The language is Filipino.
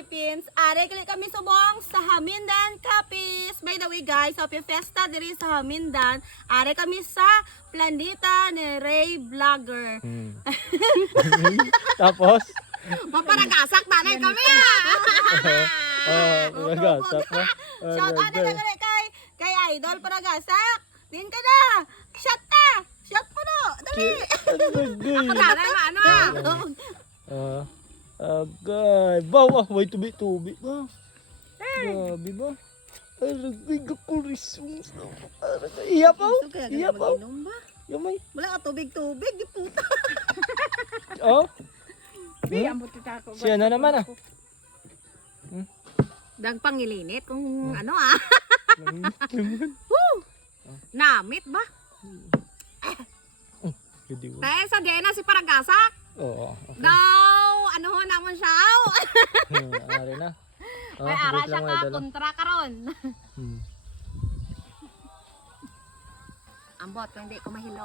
Philippines. Are kali kami subong sa Hamindan, Capiz. By the way guys, happy festa diri sa Hamindan. Are kami sa Planeta ni Ray Vlogger. Tapos? Maparagasak nanay kami ah! Paragasak na. Shout out na kali kay Idol Paragasak. Din ka na! Shot na! Shot po no! Dali! Ako nanay maano ah! Agay. Bawa, may tubi-tubi ba? Grabe ba? Aragay ka kurisong. Iya pa? Iya pa? Yamay. Wala ka tubig-tubig, di puta. Oh? Siya na naman ah. Dag pangilinit kung ano ah. Woo! Namit ba? Tayo sa Dena si Paragasak. Oo. Daw, ano ho naman siya? Ari na. May ara siya ka, kontra karon. Ambot, kung hindi ko mahilo.